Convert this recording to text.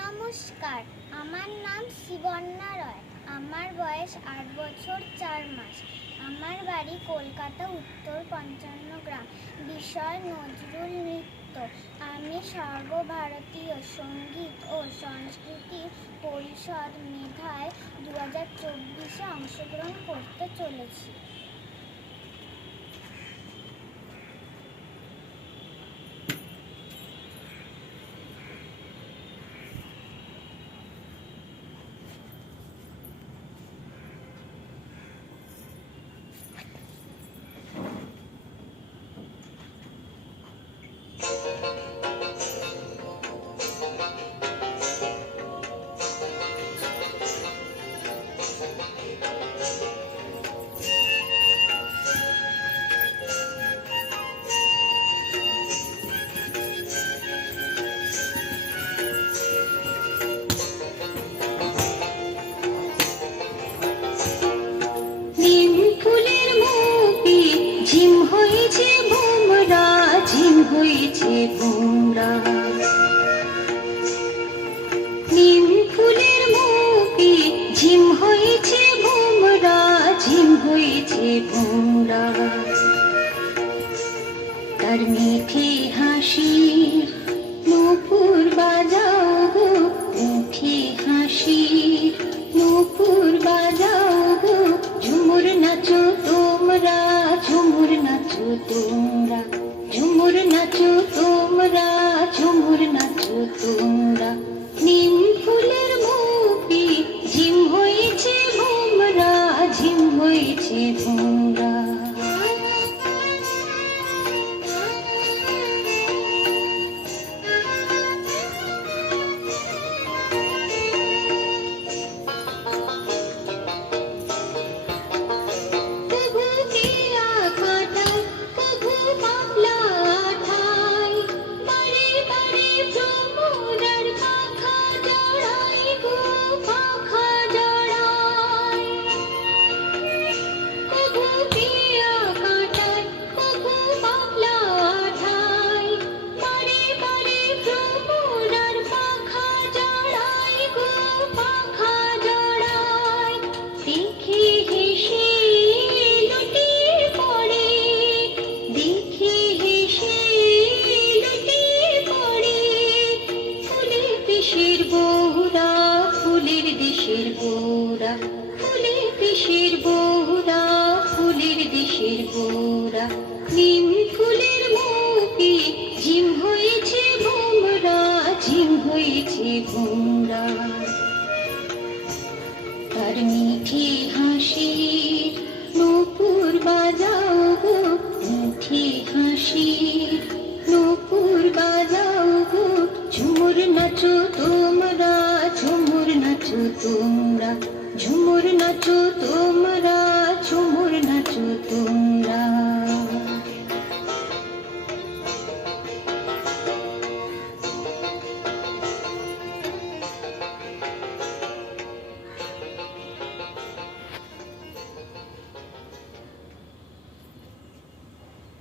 নমস্কার, আমার নাম শিবন্যা রয়। আমার বয়স 8 বছর 4 মাস। আমার বাড়ি কলকাতা উত্তর 55 গ্রাম। বিষয় নজরুল নৃত্য। আমি সর্বভারতীয় সঙ্গীত ও সংস্কৃতি পরিষদ মেধায় 2024-এ অংশগ্রহণ করতে চলেছি। ঝিম হয়েছে ভোমরা, ঝিম হয়েছে ভোমরা। নিম ফুলের মুখে ঝিম হয়েছে ভোমরা, ঝিম হয়েছে ভোমরা। তার মিঠে হাসি নূপুর বাজাও গো, মিঠে হাসি নূপুর বাজাও গো। ঝুমুর নাচো তোমরা, ঝুমুর নাচো তোমরা, ঝুমুর নাচো তোমরা, ঝুমুর নাচো তোমরা। নিম ফুলের মুখে ঝিম হয়েছে ভোমরা, ঝিম হয়েছে ভোমরা। ফুলের দেশের বোরা, ফুলের দেশের বোরা, ফুলের দেশের বোরা। নিম ফুলের মুখে ঝিম হয়েছে ভোমরা, ঝিম হয়েছে ভোমরা। তার মিঠে হাসির নূপুর বাজাও গো, মিঠে হাসির নূপুর বাজাও গো। ঝুমুর নাচো তোমরা, ঝুমুর নাচো তোমরা, ঝুমুর নাচো তোমরা।